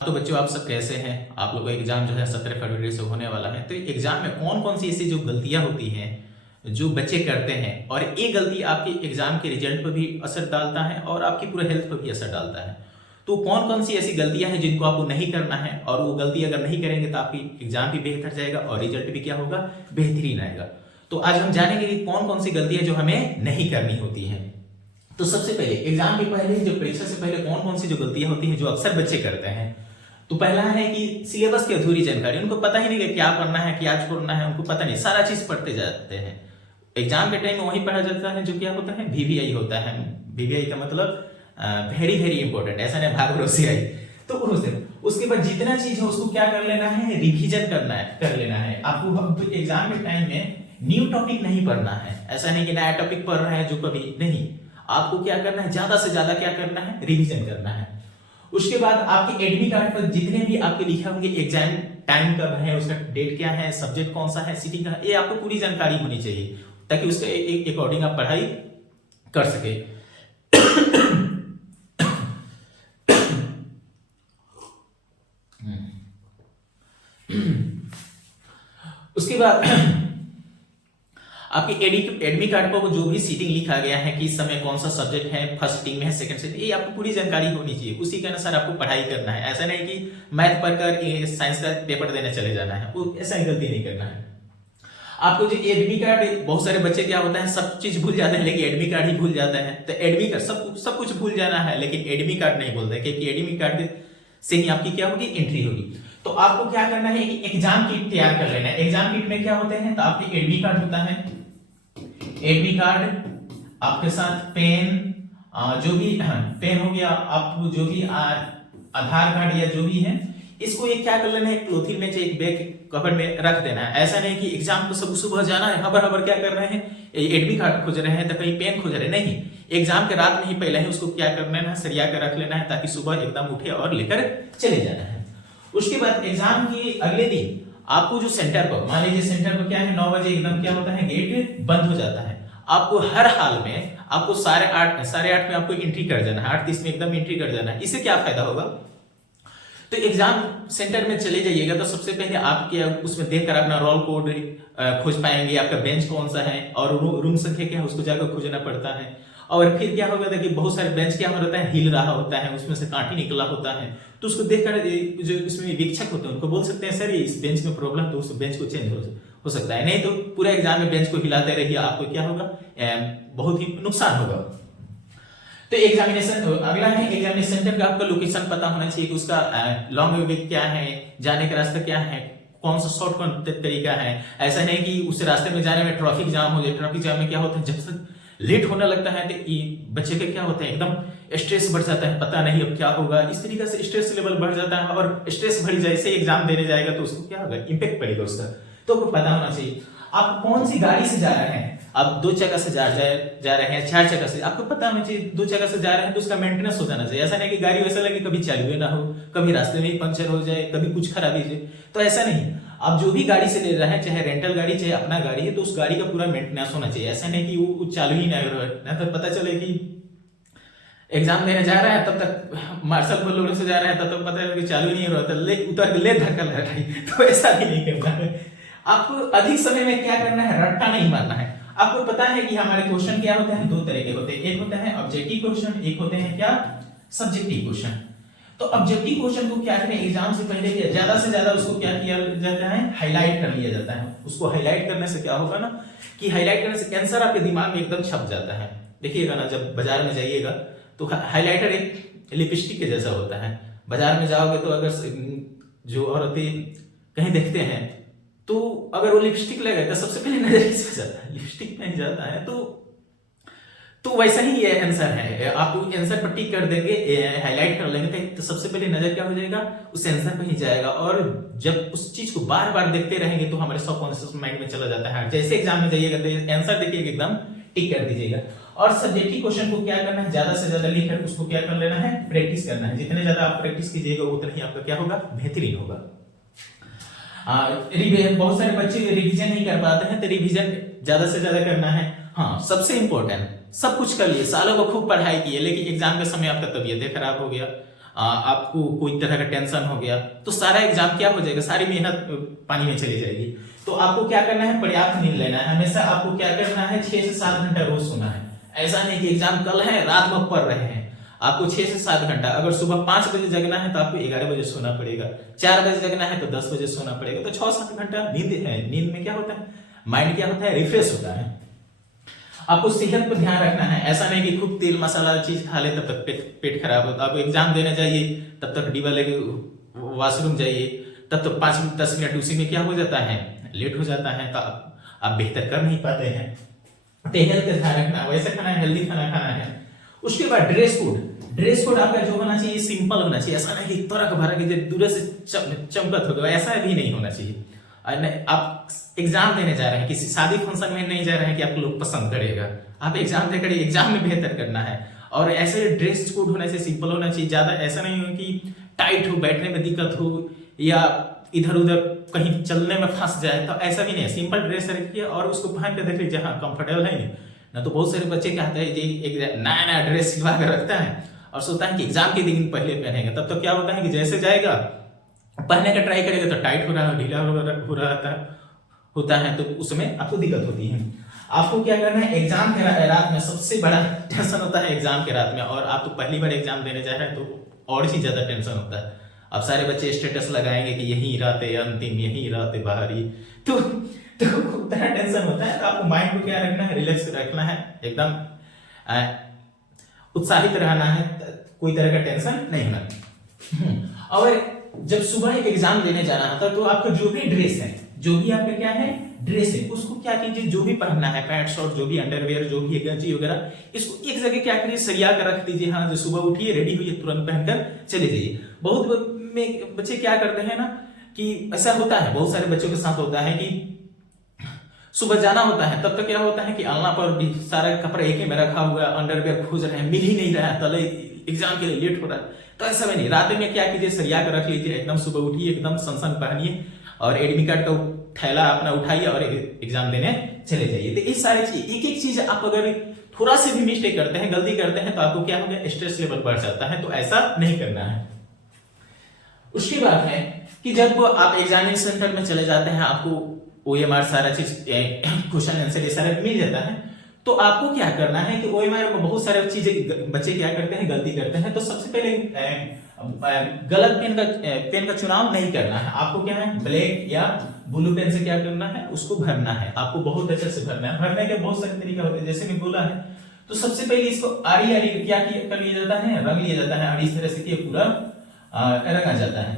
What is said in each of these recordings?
तो बच्चों आप सब कैसे हैं। आप लोगों का एग्जाम जो है 17 फरवरी से होने वाला है। तो एग्जाम में कौन कौन सी ऐसी जो गलतियां होती हैं जो बच्चे करते हैं और ये गलती आपके एग्जाम के रिजल्ट पर भी असर डालता है और आपकी पूरे हेल्थ पर भी असर डालता है। तो कौन कौन सी ऐसी गलतियां हैं जिनको आपको नहीं करना है, और वो गलती अगर नहीं करेंगे तो आपकी एग्जाम भी बेहतर जाएगा और रिजल्ट भी क्या होगा, बेहतरीन आएगा। तो आज हम जानेंगे कि कौन कौन सी गलतियां जो हमें नहीं करनी होती हैं। तो सबसे पहले एग्जाम के पहले, जो परीक्षा से पहले कौन कौन सी जो गलतियां होती हैं जो अक्सर बच्चे करते हैं। तो पहला है कि सिलेबस की अधूरी जानकारी, उनको पता ही नहीं कि क्या पढ़ना है क्या छोड़ना है, उनको पता नहीं, सारा चीज पढ़ते जाते हैं। एग्जाम के टाइम में वही पढ़ा जाता है जो क्या होता है, वीवीआई होता है। वीवीआई का मतलब वेरी वेरी इंपॉर्टेंट, ऐसा नहीं भाग भरोसे आई। तो उसके बाद जितना चीज है उसको क्या कर लेना है, रिवीजन करना है, कर लेना है। आपको एग्जाम के टाइम में न्यू टॉपिक नहीं पढ़ना है। ऐसा नहीं कि नया टॉपिक पढ़ रहे हैं जो कभी नहीं, आपको क्या करना है, ज्यादा से ज्यादा क्या करना है, रिवीजन करना है। उसके बाद आपके एडमिट कार्ड पर जितने भी आपके लिखे होंगे एग्जाम टाइम कब है, उसका डेट क्या है, सब्जेक्ट कौन सा है, सिटी का, ये आपको पूरी जानकारी होनी चाहिए ताकि उसके अकॉर्डिंग आप पढ़ाई कर सके। उसके बाद आपके एडमिट कार्ड पर जो भी सीटिंग लिखा गया है कि इस समय कौन सा सब्जेक्ट है, फर्स्ट सीटिंग में है, सेकंड सीटिंग, ये आपको पूरी जानकारी होनी चाहिए। उसी के अनुसार आपको पढ़ाई करना है। ऐसा नहीं कि मैथ पढ़कर साइंस का पेपर देने चले जाना है, वो ऐसा गलती नहीं करना है। आपको जो एडमिट कार्ड, बहुत सारे बच्चे क्या होता है सब चीज भूल जाते हैं लेकिन एडमिट कार्ड ही भूल जाता है। तो एडमिट कार्ड सब कुछ भूल जाना है लेकिन एडमिट कार्ड नहीं भूलते, क्योंकि एडमिट कार्ड से ही आपकी क्या होगी, एंट्री होगी। तो आपको क्या करना है, एग्जाम किट तैयार कर लेना है। एग्जाम किट में क्या होते हैं, तो आपके एडमिट कार्ड होता है, एडमिट कार्ड आपके साथ पेन, जो भी पेन हो गया, आप जो भी आधार कार्ड या जो भी है, इसको ये क्या कर लेना है, क्लोथिन में एक बैग कवर में रख देना है। ऐसा नहीं कि एग्जाम को सब सुबह जाना है, हबर हबर क्या कर रहे हैं, एडमिट कार्ड खोज रहे हैं तो कहीं पेन खोज रहे हैं, नहीं। एग्जाम के रात में ही पहले ही उसको क्या कर लेना है, सरिया कर रख लेना है ताकि सुबह एकदम उठे और लेकर चले जाना है। उसके बाद एग्जाम के अगले दिन आपको जो सेंटर पर, मान लीजिए सेंटर पर क्या है, 9 बजे एकदम क्या होता है, गेट बंद हो जाता है। आपको हर हाल में आपको 8:30 में आपको एंट्री कर जाना है, 8:30 में एकदम एंट्री कर जाना है। इससे क्या फायदा होगा, तो एग्जाम सेंटर में चले जाइएगा तो सबसे पहले आप क्या उसमें देखकर अपना रोल कोड खोज पाएंगे, आपका बेंच कौन सा है और रूम संख्या क्या है, उसको जाकर खोजना पड़ता है। और फिर क्या होगा कि बहुत सारे बेंच क्या होता है, हिल रहा होता है, उसमें से कांटी निकला होता है, तो उसको देखकर जो इसमें वीक्षक होते हैं उनको बोल सकते हैं सर ये इस बेंच में प्रॉब्लम, तो उस बेंच को चेंज हो सकता है। नहीं तो पूरा एग्जाम में बेंच को हिलाते रहिए, आपको क्या होगा, बहुत ही नुकसान होगा। तो एग्जामिनेशन अगला है, एग्जामिनेशन सेंटर का आपका लोकेशन पता होना चाहिए कि उसका लॉन्ग वे क्या है, जाने का रास्ता क्या है, कौन सा शॉर्टकट तरीका है। ऐसा नहीं कि उस रास्ते में जाने में ट्रैफिक जाम हो जाए। ट्रैफिक जाम में क्या होता है, जब तक लेट होने लगता है तो बच्चे का क्या होता है, एकदम स्ट्रेस बढ़ जाता है, पता नहीं अब क्या होगा, इस तरीके से स्ट्रेस लेवल बढ़ जाता है। और स्ट्रेस बढ़ जाए से एग्जाम देने जाएगा तो उसको क्या होगा, इंपैक्ट पड़ेगा उसका। तो आपको पता होना चाहिए आप कौन सी गाड़ी से जा रहे हैं। आप 2 जगह से जा रहे हैं, 4 जगह से, आपको पता होना चाहिए 2 जगह से जा रहे हैं तो उसका मेंटेनेंस हो जाना चाहिए। ऐसा नहीं कि गाड़ी वैसा लगे कभी चालू ना हो, कभी रास्ते में ही पंचर हो जाए, कभी कुछ खराबी जाए, तो ऐसा नहीं। आप जो भी गाड़ी से ले रहे हैं, चाहे रेंटल गाड़ी चाहे अपना गाड़ी है, तो उस गाड़ी का पूरा मेंटेनेंस होना चाहिए। ऐसा नहीं कि वो चालू ही नहीं हो रहा है, तो पता चले कि एग्जाम देने जा रहा है तब तक मार्शल बोलों से जा रहे हैं तब तक पता है कि चालू नहीं हो रहा था, ले धक्का लगा रही, तो ऐसा भी नहीं करना है। आपको अधिक समय में क्या करना है, रट्टा नहीं मारना है। आपको पता है कि हमारे क्वेश्चन क्या होते हैं, 2 तरह के होते हैं, एक होता है ऑब्जेक्टिव क्वेश्चन, एक होते हैं क्या, सब्जेक्टिव क्वेश्चन। तो ऑब्जेक्टिव क्वेश्चन को क्या करें, एग्जाम से पहले ज्यादा से ज्यादा उसको क्या किया जाता है, हाईलाइट कर लिया जाता है। उसको हाईलाइट करने से क्या होगा ना, कि हाईलाइट करने से आंसर आपके दिमाग में एकदम छप जाता है। देखिएगा ना, जब बाजार में जाइएगा तो हाईलाइटर एक लिपस्टिक के जैसा होता है। बाजार में जाओगे तो अगर जो औरतें कहीं देखते हैं तो अगर वो लिपस्टिक लगाए तो सबसे पहले नजर किससे जाता है, लिपस्टिक में जाता है। तो वैसा ही ये आंसर है, आप आंसर पर टिक कर देंगे, हाईलाइट कर लेंगे तो सबसे पहले नजर क्या हो जाएगा, उस आंसर पे ही जाएगा। और जब उस चीज को बार बार देखते रहेंगे तो हमारे सबकॉन्शियस माइंड में चला जाता है। जैसे एग्जाम में जाइएगा तो आंसर देखिएगा एकदम टिक कर दीजिएगा। और सब्जेक्टिव क्वेश्चन को क्या करना है, ज्यादा से ज्यादा लिखकर उसको क्या कर लेना है, प्रैक्टिस करना है। जितने ज्यादा आप प्रैक्टिस कीजिएगा उतना ही आपका क्या होगा, बेहतरीन होगा। बहुत सारे बच्चे रिवीजन नहीं कर पाते हैं, तो रिवीजन ज्यादा से ज्यादा करना है। हाँ, सबसे इंपॉर्टेंट, सब कुछ कर लिए, सालों को खूब पढ़ाई की है, लेकिन एग्जाम के समय आपका तबीयत खराब हो गया, आपको कोई तरह का टेंशन हो गया, तो सारा एग्जाम क्या हो जाएगा, सारी मेहनत पानी में चली जाएगी। तो आपको क्या करना है, पर्याप्त नींद लेना है। हमेशा आपको क्या करना है, 6 से 7 घंटा रोज सोना है। ऐसा नहीं कि एग्जाम कल है, रात में पढ़ रहे हैं। आपको 6 से 7 घंटा, अगर सुबह 5 बजे जगना है तो आपको 11 बजे सोना पड़ेगा, 4 बजे जगना है तो 10 बजे सोना पड़ेगा। तो 6-7 घंटा नींद है। नींद में क्या होता है, माइंड क्या होता है, रिफ्रेश होता है। आपको सेहत पर ध्यान रखना है। ऐसा नहीं कि खूब तेल मसाला चीज खा ले तब तक पेट खराब हो। तो आप एग्जाम देने जाइए, तब तक डिबा लेके वॉशरूम जाइए, तब तक 5-10 मिनट उसी में क्या हो जाता है, लेट हो जाता है। तो आप बेहतर कर नहीं पाते हैं। तो हेल्थ का ध्यान रखना, वैसे खाना है, हेल्दी खाना खाना है। उसके बाद ड्रेस कोड आपका जो होना चाहिए सिंपल होना चाहिए। ऐसा नहीं कि तरह भरा के दूर से चमकत होगा, ऐसा भी नहीं होना चाहिए। आप एग्जाम देने जा रहे हैं, किसी शादी फंक्शन में नहीं जा रहे हैं कि आपको लोग पसंद करेगा। आप एग्जाम देकर एग्जाम में बेहतर करना है। और ऐसे ड्रेस कोड होना चाहिए, सिंपल होना चाहिए। ज्यादा ऐसा नहीं हो कि टाइट हो, बैठने में दिक्कत हो, या इधर उधर कहीं चलने में फंस जाए, तो ऐसा भी नहीं है। सिंपल ड्रेस रखिए और उसको पहन के देख लीजिए, हाँ कंफर्टेबल है नहीं ना। तो बहुत सारे बच्चे क्या होता है, एक नया नया ड्रेस सिलवा कर रखता है और सोचता है कि एग्जाम के दिन पहले पहनेंगे। तब तो क्या होता है कि जैसे जाएगा पहनने का ट्राई करेगा तो टाइट हो रहा है, ढीला हो रहा होता है, तो उसमें आपको दिक्कत होती है। आपको क्या करना है, एग्जाम के रात में सबसे बड़ा टेंशन होता है एग्जाम के रात में। और आप तो पहली बार एग्जाम देने जा रहे हैं तो और ही ज्यादा टेंशन होता है। अब सारे बच्चे स्टेटस लगाएंगे कि यही रात है अंतिम, यही रात है बाहरी, तो उतना टेंशन होता है। तो आपको माइंड को क्या रखना है, रिलैक्स रखना है, एकदम उत्साहित रहना है, कोई तरह का टेंशन नहीं होना। और जब सुबह एक एग्जाम देने जाना होता है तो आपका जो भी ड्रेस है, जो भी आपका क्या है ड्रेस है, उसको क्या कीजिए, जो भी पहनना है, पैंट शर्ट, जो भी अंडरवेयर, जो भी गंजी वगैरह, इसको एक जगह क्या करिए, सरिया कर रख दीजिए। हाँ, जो सुबह उठिए, रेडी हुई, तुरंत पहनकर चले जाइए। बहुत में बच्चे क्या करते हैं ना, कि ऐसा होता है, बहुत सारे बच्चों के साथ होता है कि सुबह जाना होता है, तब तक क्या होता है कि अलना पर भी सारा कपड़ा एक ही में रखा हुआ है, अंडरवेयर खोज रहे हैं, मिल ही नहीं रहा है, तले एग्जाम के लिए लेट हो रहा है। तो ऐसा में नहीं, रात में क्या कीजिए, सरिया कर रख लीजिए, एकदम सुबह उठिए, एकदम सन पहनिए और एडमिट कार्ड का थैला अपना उठाइए और एग्जाम देने चले जाइए। तो इस सारी चीज, एक एक चीज आप अगर थोड़ा से भी मिस्टेक करते हैं, गलती करते हैं, तो आपको क्या हो गया, स्ट्रेस लेवल बढ़ जाता है। तो ऐसा नहीं करना है। उसकी बात है कि जब आप एग्जामिनेशन सेंटर में चले जाते हैं, आपको OMR सारा चीज, क्वेश्चन आंसर ये सारा मिल जाता है, तो आपको क्या करना है कि OMR में बहुत सारे चीजें बच्चे क्या करते हैं, गलती करते हैं। तो सबसे पहले गलत पेन का चुनाव नहीं करना है। आपको क्या है, ब्लैक या ब्लू पेन से क्या करना है, उसको भरना है। आपको बहुत अच्छे से भरना है। भरने के बहुत सारे तरीके होते हैं, जैसे मैं बोला है। तो सबसे पहले इसको आरी आरी क्या कर लिया जाता है, रंग लिया जाता है, और इस तरह से पूरा रंगा जाता है।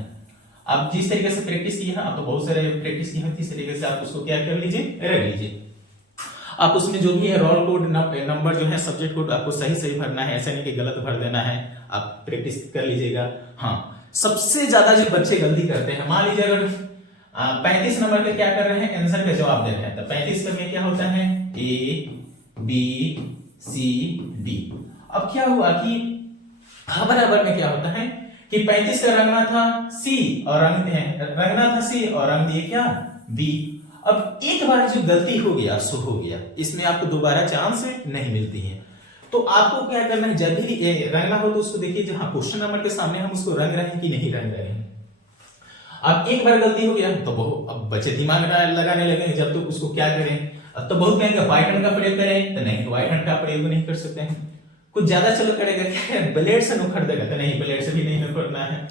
आप जिस तरीके से प्रैक्टिस की है, आप तो बहुत सारे प्रैक्टिस की है, इस तरीके से आप उसको क्या कर लीजिए, रख लीजिए। आप उसमें जो भी है रोल कोड नंबर जो है, सब्जेक्ट कोड आपको सही सही भरना है, ऐसा नहीं कि गलत भर देना है। आप प्रैक्टिस कर लीजिएगा। हाँ, सबसे ज्यादा जो बच्चे गलती करते हैं, मान लीजिए अगर 35 नंबर पे क्या कर रहे हैं, आंसर का जवाब दे रहे हैं, तो 35 में क्या होता है, ABCD। अब क्या हुआ कि बराबर में क्या होता है कि 35 का रंगना था C और रंगना था C और रंग दिए क्या, B। अब एक बार जो गलती हो गया सो हो गया, इसमें आपको दोबारा चांस नहीं मिलती है। तो आपको क्या करना है, जब भी रंगना हो तो उसको देखिए, जहां क्वेश्चन नंबर के सामने हम उसको रंग रहे हैं कि नहीं रंग रहे हैं। अब एक बार गलती हो गया तो अब बच्चे दिमाग लगाने लगे, जब तो उसको क्या करें। अब तो बहुत कहेंगे व्हाइट रंग का प्रयोग करें, तो नहीं, व्हाइट रंग का प्रयोग नहीं कर सकते हैं। कुछ ज्यादा चलो करेगा क्या, ब्लेड से नुखड़ देगा, तो नहीं, ब्लेड से भी नहीं नुखड़ना है।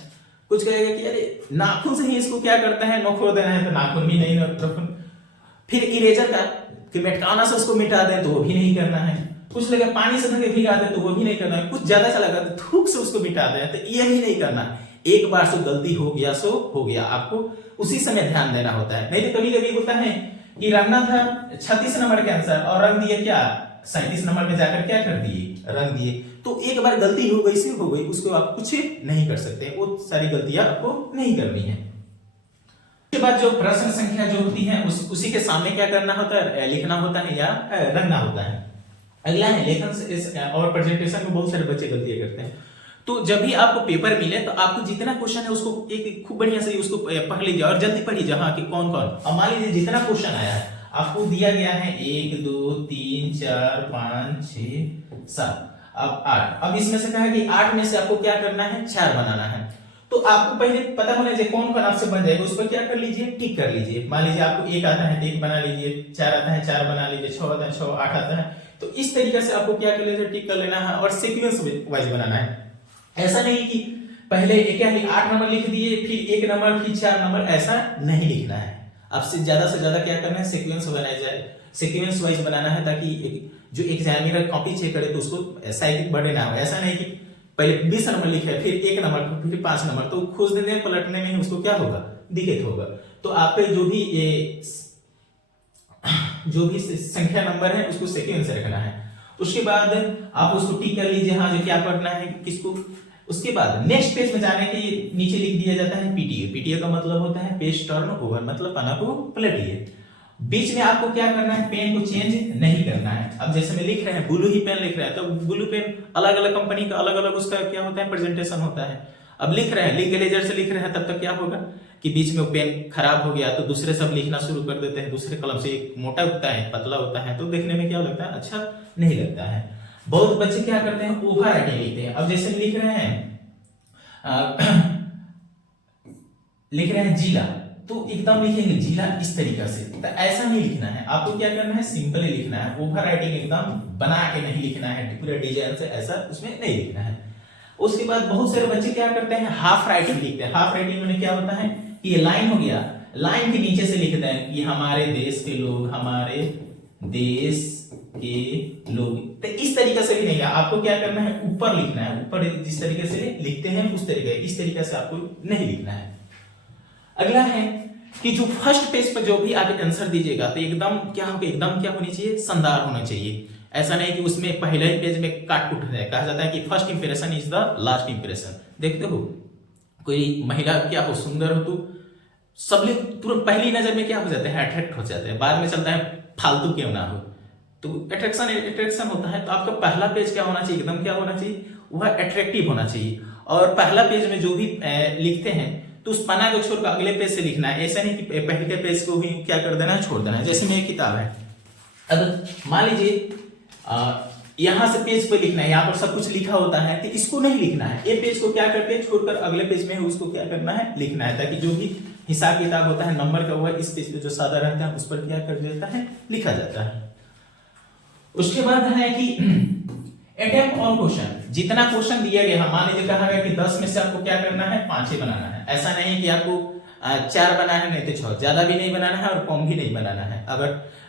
कुछ कहेगा कि अरे नाखून से ही इसको क्या करते हैं, नोखोड़ देना है, तो नाखून भी नहीं नोखून। फिर इरेजर का कि मेटकाना से उसको मिटा दें, तो वो भी नहीं करना है। कुछ लगे पानी से धके भिगा दें, तो वो भी नहीं करना है। कुछ ज्यादा चला गया तो थूक से उसको मिटा दें, तो ये भी नहीं करना। एक बार सो गलती हो गया सो हो गया, आपको उसी समय ध्यान देना होता है। नहीं तो कभी कभी होता है कि रंगना था 36 नंबर के आंसर और रंग दिए क्या 37 नंबर में जाकर क्या कर दिए, रंग दिए। तो एक बार गलती हो गई से हो गई, उसको आप कुछ नहीं कर सकते। वो सारी गलतियां आपको नहीं करनी है। उसके बाद जो प्रश्न संख्या जो होती है उसी के सामने क्या करना होता है, लिखना होता है या रंगना होता है। अगला है लेखन और प्रेजेंटेशन में बहुत सारे बच्चे गलतियां करते हैं। तो जब भी आपको पेपर मिले तो आपको जितना क्वेश्चन है उसको एक खूब बढ़िया से उसको पढ़ लीजिए और जल्दी पढ़िए, जहां कि कौन कौन। अब मान लीजिए जितना क्वेश्चन आया है आपको दिया गया है 1 2 3 4 5 6 7, अब 8, अब इसमें से कहा है कि 8 में से आपको क्या करना है, 4 बनाना है। तो आपको पहले पता होना चाहिए कौन कौन आपसे बन जाएगा, उस पर क्या कर लीजिए, टिक कर लीजिए। मान लीजिए आपको 1 आता है तो 1 बना लीजिए, 4 आता है 4 बना लीजिए, 6 आता है 6, 8 आता है, तो इस तरीके से आपको क्या कर लीजिए, टिक कर लेना है और सीक्वेंस वाइज बनाना है। ऐसा नहीं कि पहले क्या है 8 नंबर लिख दिए, फिर 1 नंबर, फिर 4 नंबर, ऐसा नहीं लिखना है। आपसे से ज्यादा क्या करना है, सीक्वेंस बनाया जाए, सीक्वेंस वाइज बनाना है, ताकि जो एग्जामिनर कॉपी चेक करे तो उसको ऐसा ही बड़े ना हो। ऐसा नहीं कि पहले 20 नंबर लिखा है, फिर 1 नंबर, फिर 5 नंबर, तो खोज देने पलटने में उसको क्या होगा, दिक्कत होगा। तो आप पे जो भी संख्या नंबर है उसको सीक्वेंस से रखना है। उसके बाद आप उसको टिक कर लीजिए, हाँ जो क्या पढ़ना है किसको। उसके बाद नेक्स्ट पेज में जाने के नीचे लिख दिया जाता है पीटीए। पीटीए का मतलब होता है पेज टर्न ओवर, मतलब पन्ना को पलटिए। बीच में आपको क्या करना है, पेन को चेंज नहीं करना है। अब जैसे में लिख रहे हैं ब्लू ही पेन लिख रहे हैं, तो ब्लू पेन अलग अलग कंपनी का अलग अलग उसका क्या होता है, प्रेजेंटेशन होता है। अब लिख रहे हैं लिंक इरेजर से लिख रहे हैं, तब तक क्या होगा कि बीच में वो पेन खराब हो गया तो दूसरे सब लिखना शुरू कर देते हैं दूसरे कलम से। एक मोटा होता है, पतला होता है, तो देखने में क्या लगता है, अच्छा नहीं लगता है। बहुत बच्चे क्या करते हैं, ओवर राइटिंग लिखते हैं। अब जैसे लिख रहे हैं लिख रहे हैं जिला, तो एकदम लिखेंगे जिला इस तरीके से, तो ऐसा नहीं लिखना है। आपको क्या करना है, सिंपली लिखना है, ओवर राइटिंग एकदम बना के नहीं लिखना है, पूरे डिजाइन से ऐसा उसमें नहीं लिखना है। उसके बाद बहुत सारे बच्चे क्या करते हैं, हाफ राइटिंग लिखते हैं। हाफ राइटिंग में क्या होता है कि ये लाइन हो गया, लाइन के नीचे से लिखते हैं कि हमारे देश के लोग, हमारे देश के लोग, तो इस तरीके से भी नहीं है। आपको क्या करना है, ऊपर लिखना है, ऊपर जिस तरीके से लिखते हैं उस तरीके, इस तरीके से आपको नहीं लिखना है। अगला है कि जो फर्स्ट पेज पर जो भी आप आंसर दीजिएगा तो एकदम क्या होगा, एकदम क्या होनी चाहिए, शानदार होना चाहिए। ऐसा नहीं कि उसमें पहले ही पेज में काट कुट है। कहा जाता है कि first impression is the last impression. देखते हो कोई महिला क्या हो, सुंदर हो, तो सब लोग तुरंत पहली नजर में क्या हो जाते हैं, अट्रैक्ट हो जाते हैं। बाद में चलता है फालतू क्यों ना हो, तो अट्रैक्शन होता है। तो आपका पहला पेज क्या होना चाहिए, एकदम क्या होना चाहिए, वह अट्रैक्टिव होना चाहिए। और पहला पेज में जो भी लिखते हैं तो उस पन्ना को छोड़कर अगले पेज से लिखना है। ऐसा नहीं कि पहले पेज को भी क्या कर देना है, छोड़ देना है। जैसे मेरी किताब है, अब मान लीजिए यहां से पेज पे लिखना है, यहाँ पर सब कुछ लिखा होता है, तो इसको नहीं लिखना है। ये पेज को क्या करते हैं, छोड़कर अगले पेज में उसको क्या करना है, लिखना है, ताकि जो भी हिसाब किताब होता है नंबर का, वह इस पेज पे जो सादा रहता है उस पर क्या कर देता है, लिखा जाता है। उसके बाद है कि अटेम्प्ट ऑन क्वेश्चन, जितना क्वेश्चन दिया गया, मान लीजिए कहा गया कि 10 में से आपको क्या करना है, 5 ही बनाना है। ऐसा नहीं कि आपको 4 बनाना है, नहीं तो 6, ज्यादा भी नहीं बनाना है और कम भी नहीं बनाना है।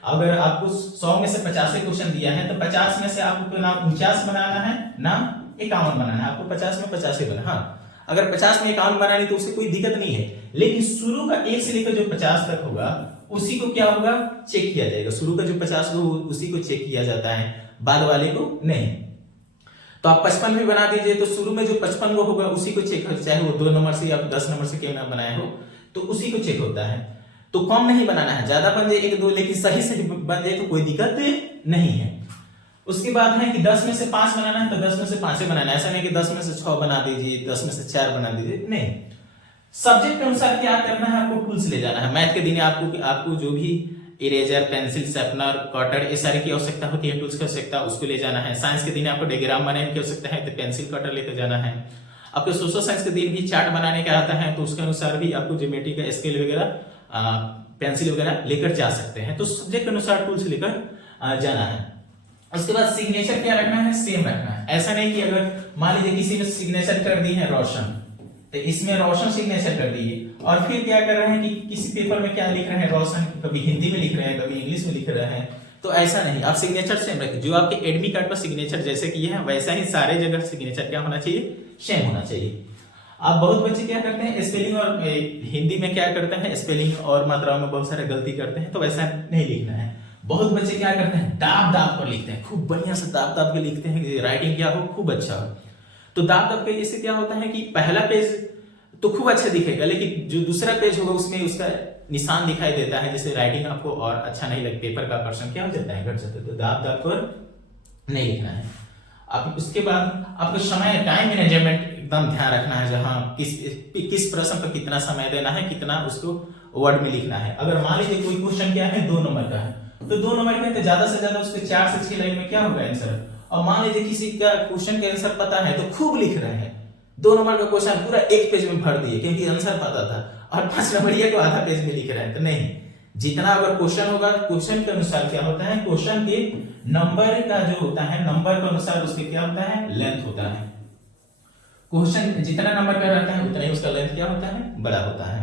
अगर आपको 100 में से 50 क्वेश्चन दिया है तो 50 में से आपको ना 49 बनाना है ना 51 बनाना है, आपको 50 में 50 ही बनाना। हाँ, अगर 50 में 51 बनानी तो उससे कोई दिक्कत नहीं है, लेकिन शुरू का 1 से लेकर जो 50 तक होगा उसी को क्या होगा, चेक किया जाएगा। शुरू का जो 50 हो उसी को चेक किया जाता है, बाद वाले को नहीं। तो आप 55 भी बना दीजिए तो शुरू में जो 55 वो होगा उसी को चेक, चाहे वो 2 नंबर से या 10 नंबर से क्यों ना बनाए हो, तो उसी को चेक होता है। तो कम नहीं बनाना है, ज्यादा बन जाए 1-2, लेकिन सही सही बन जाए तो कोई दिक्कत नहीं है। उसके बाद है कि 10 में से 5 बनाना है तो 10 में से 5 ही बनाना है। ऐसा नहीं कि 10 में से 6 बना दीजिए, 10 में से 4 बना दीजिए, नहीं। सब्जेक्ट के अनुसार क्या करना है, आपको टूल्स ले जाना है। मैथ के दिन आपको जो भी इरेजर, पेंसिल, शार्पनर, कटर, ये सारी की आवश्यकता होती है, टूल्स की आवश्यकता, उसको ले जाना है। साइंस के दिन आपको डायग्राम बनाने की आवश्यकता है तो पेंसिल, कटर लेकर जाना है। आपको सोशल साइंस के दिन भी चार्ट बनाने का आता है तो उसके अनुसार भी आपको ज्योमेट्री का स्केल वगैरह, पेंसिल वगैरह लेकर जा सकते हैं। तो सब्जेक्ट के अनुसार टूल्स लेकर जाना है। उसके बाद सिग्नेचर क्या रखना है, सेम रखना है। ऐसा नहीं कि अगर मान लीजिए किसी ने सिग्नेचर कर दी है रोशन, तो इसमें रोशन सिग्नेचर कर दिए और फिर क्या कर रहे हैं कि किसी पेपर में क्या लिख रहे हैं, रोशन, कभी हिंदी में लिख रहे हैं, कभी इंग्लिश में लिख रहे हैं, तो ऐसा नहीं। आप सिग्नेचर सेम रखें। जो आपके एडमिट कार्ड पर सिग्नेचर जैसे किए हैं वैसा ही सारे जगह सिग्नेचर क्या होना चाहिए, सेम होना चाहिए। आप बहुत बच्चे क्या करते हैं, स्पेलिंग और हिंदी में क्या करते हैं, स्पेलिंग और मात्राओं में बहुत सारे गलती करते हैं, तो वैसा नहीं लिखना है। बहुत बच्चे क्या करते हैं, दाब दाब कर लिखते हैं, खूब बढ़िया से दाब दाब के लिखते हैं, राइटिंग क्या हो, खूब अच्छा हो। तो दाब दाब के इससे क्या होता है कि पहला पेज तो खूब अच्छा दिखेगा, लेकिन जो दूसरा पेज होगा उसमें उसका निशान दिखाई देता है, जैसे राइटिंग आपको और अच्छा नहीं लगता, पेपर का आकर्षण क्या हो जाता है, घट जाता है। तो दाब दाब कर नहीं लिखना है। आप उसके बाद आपको समय, टाइम मैनेजमेंट एकदम ध्यान रखना है, जहां किस प्रश्न पर कितना समय देना है, कितना उसको वर्ड में लिखना है। अगर मान लीजिए कोई क्वेश्चन क्या है 2 नंबर का है, तो 2 नंबर का है तो ज्यादा से ज्यादा उसके 4 से 6 लाइन में क्या होगा आंसर, और मान लीजिए किसी का क्वेश्चन के आंसर पता है तो खूब लिख रहे हैं, 2 नंबर का क्वेश्चन पूरा एक पेज में भर दिए क्योंकि आंसर पता था, और 5 नंबरिया को आधा पेज में लिख रहे हैं। तो नहीं, जितना अगर क्वेश्चन होगा, क्वेश्चन के अनुसार क्या होता है, क्वेश्चन के नंबर का जो होता है, नंबर के अनुसार उसके क्या होता है, लेंथ होता है। क्वेश्चन जितना नंबर का रहता है उतना ही उसका लेंथ क्या होता है, बड़ा होता है।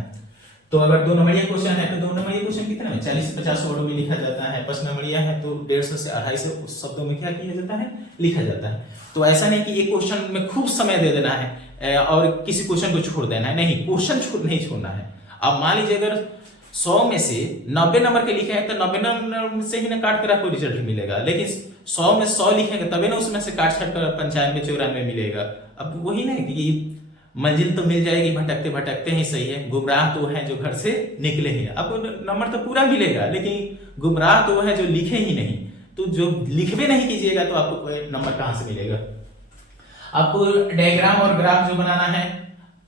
तो अगर 2 नंबरिया क्वेश्चन है तो 2 नंबरिया क्वेश्चन कितने में 40 से 50 वर्डों में लिखा जाता है। 5 नंबरिया है तो 150 से 250 शब्दों में क्या किया जाता है, लिखा जाता है। तो ऐसा नहीं कि एक क्वेश्चन में खूब समय दे देना है और किसी क्वेश्चन को छोड़ देना है, नहीं, क्वेश्चन नहीं छोड़ना है। अब मान लीजिए अगर 100 में से 90 नंबर के लिखे हैं तो 90 नंबर से ही ना काट कर आपको रिजल्ट मिलेगा, लेकिन 100 में 100 लिखेंगे तभी ना उसमें से काट छाट कर 95 94 मिलेगा। अब वही ना कि मंजिल तो मिल जाएगी भटकते भटकते ही, सही है, गुमराह तो है जो घर से निकले ही। आपको नंबर तो पूरा मिलेगा लेकिन गुमराह तो है जो लिखे ही नहीं। तो जो लिखबे नहीं कीजिएगा तो आपको कोई नंबर कहां से मिलेगा। आपको डायग्राम और ग्राफ जो बनाना है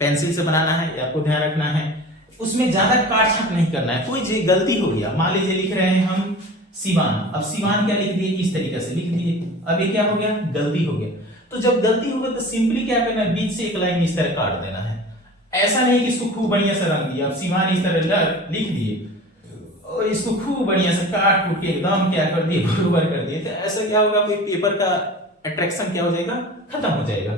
पेंसिल से बनाना है, आपको ध्यान रखना है उसमें ज्यादा काट छाट नहीं करना है। कोई गलती हो गया, मान लीजिए लिख रहे हैं हम सीवान, अब सीवान क्या लिख दिए, इस तरीके से लिख दिए, अब ये क्या हो गया, गलती हो गया। तो जब गलती होगा तो सिंपली क्या करना है, बीच से एक लाइन इस तरह काट देना है। ऐसा नहीं कि इसको खूब बढ़िया से रंग दिया, अब सीवान इस तरह लिख दिए और इसको खूब बढ़िया से काट कूट के एकदम क्या कर दिए, बरोबर कर दिए। तो ऐसा क्या होगा, पेपर का अट्रैक्शन क्या हो जाएगा, खत्म हो जाएगा।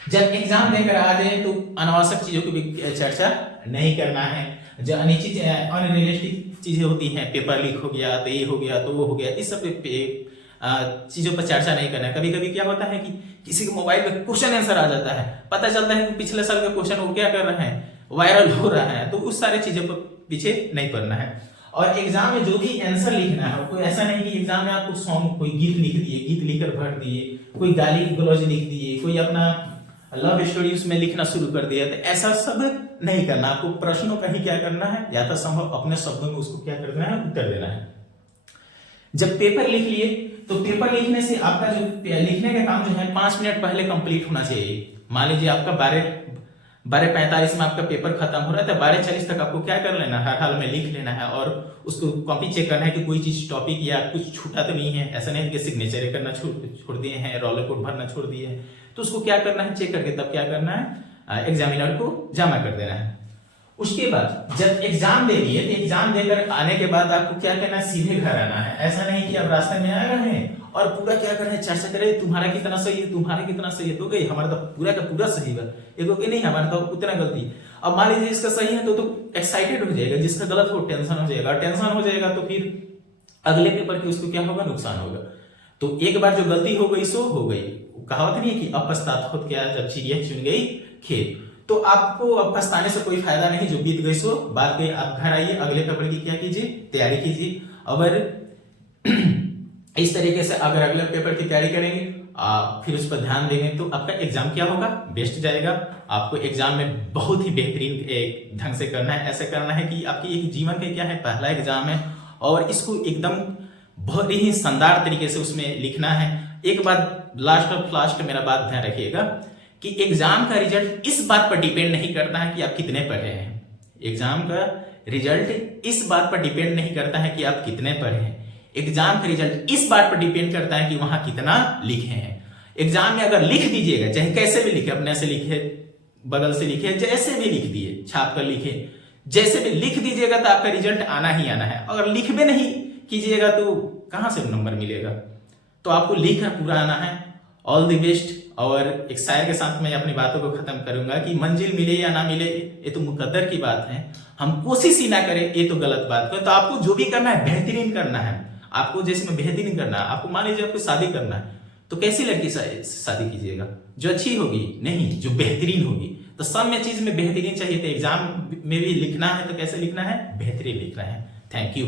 जब एग्जाम देकर आ जाए तो अनावश्यक चीजों की भी चर्चा नहीं करना है। जो अनिश्चित अनरियलिस्टिक चीजें होती हैं, पेपर लीक हो गया तो ये हो गया तो वो हो गया, इस सब चीजों पर चर्चा नहीं करना है। कभी कभी क्या होता है कि किसी के मोबाइल में क्वेश्चन आंसर आ जाता है, पता चलता है कि पिछले साल का क्वेश्चन वो क्या कर रहे हैं, वायरल हो रहा है, तो उस सारे चीजों पर पीछे नहीं पड़ना है। और एग्जाम में जो भी आंसर लिखना है, कोई ऐसा नहीं कि एग्जाम में आपको सॉन्ग कोई गीत लिख दिए, गीत लिखकर भर दिए, कोई गाली गलौज लिख दिए, कोई अपना लव स्टोरी उसमें लिखना शुरू कर दिया, तो ऐसा सब नहीं करना। आपको प्रश्नों का ही क्या करना है, या तो संभव अपने शब्दों में उसको क्या करना है, उत्तर देना है। जब पेपर लिख लिए तो पेपर लिखने से आपका जो लिखने का काम जो है 5 मिनट पहले कंप्लीट होना चाहिए। मान लीजिए आपका 12:45 में आपका पेपर खत्म हो रहा है तो 12:40 तक आपको क्या कर लेना है, हर हाल में लिख लेना है और उसको कॉपी चेक करना है कि कोई चीज टॉपिक या कुछ छूटा तो नहीं है। ऐसा नहीं कि सिग्नेचर करना छोड़ दिए हैं, रोल कोड भरना छोड़ दिए हैं, तो उसको क्या करना है, चेक करके तब क्या करना है, एग्जामिनर को जमा कर देना है। उसके बाद जब एग्जाम दे लिए तो एग्जाम देकर आने के बाद आपको क्या करना है, सीधे घर आना है। ऐसा नहीं कि आप रास्ते में आ रहे हैं और पूरा क्या कर रहे हैं, चर्चा करें तुम्हारा कितना सही है, तुम्हारा कितना सही है, तो गई हमारा तो पूरा का पूरा सही है, एक नहीं हमारा तो उतना गलती। अब मान लीजिए इसका सही है तो एक्साइटेड हो जाएगा, जिसका गलत हो टेंशन हो जाएगा, टेंशन हो जाएगा तो फिर अगले पेपर के उसको क्या होगा, नुकसान होगा। तो एक बार जो गलती हो गई सो हो गई, कहावत नहीं है कि अब पछतात होत क्या, जब चिड़िया चुन गई खेत। तो आपको अब पछताने से कोई फायदा नहीं, जो बीत गई सो बात गई। आप घर आइए, अगले पेपर की क्या कीजिए, तैयारी कीजिए। अगर इस तरीके से अगर अगले पेपर की तैयारी करेंगे फिर उस पर ध्यान देंगे तो आपका एग्जाम क्या होगा, बेस्ट जाएगा। आपको एग्जाम में बहुत ही बेहतरीन एक ढंग से करना है। ऐसे करना है कि आपकी एक जीवन का क्या है, पहला एग्जाम है और इसको एकदम बहुत ही शानदार तरीके से उसमें लिखना है। एक बात लास्ट मेरा बात ध्यान रखिएगा कि एग्जाम का रिजल्ट इस बात पर डिपेंड नहीं करता है कि आप कितने पढ़े हैं। एग्जाम का रिजल्ट इस बात पर डिपेंड नहीं करता है कि आप कितने पढ़े हैं। एग्जाम का रिजल्ट इस बात पर डिपेंड करता है कि वहां कितना लिखे हैं। एग्जाम में अगर लिख दीजिएगा, चाहे कैसे भी लिखे, अपने से लिखे, बगल से लिखे, जैसे भी लिख दिए, छाप कर लिखे, जैसे भी लिख दीजिएगा तो आपका रिजल्ट आना ही आना है। अगर लिखबे नहीं कीजिएगा तो कहां से नंबर मिलेगा। तो आपको लिखकर पूरा आना है। All the best. और एक शायर के साथ मैं अपनी बातों को खत्म करूंगा कि मंजिल मिले या ना मिले ये तो मुकद्दर की बात है, हम कोशिश ही ना करें ये तो गलत बात है। तो आपको जो भी करना है बेहतरीन करना है। आपको जैसे में बेहतरीन करना है, आपको मान लीजिए आपको शादी करना है तो कैसी लड़की शादी कीजिएगा, जो अच्छी होगी नहीं, जो बेहतरीन होगी। तो सब में चीज में बेहतरीन चाहिए। तो एग्जाम में भी लिखना है तो कैसे लिखना है, बेहतरीन लिखना है। Thank you.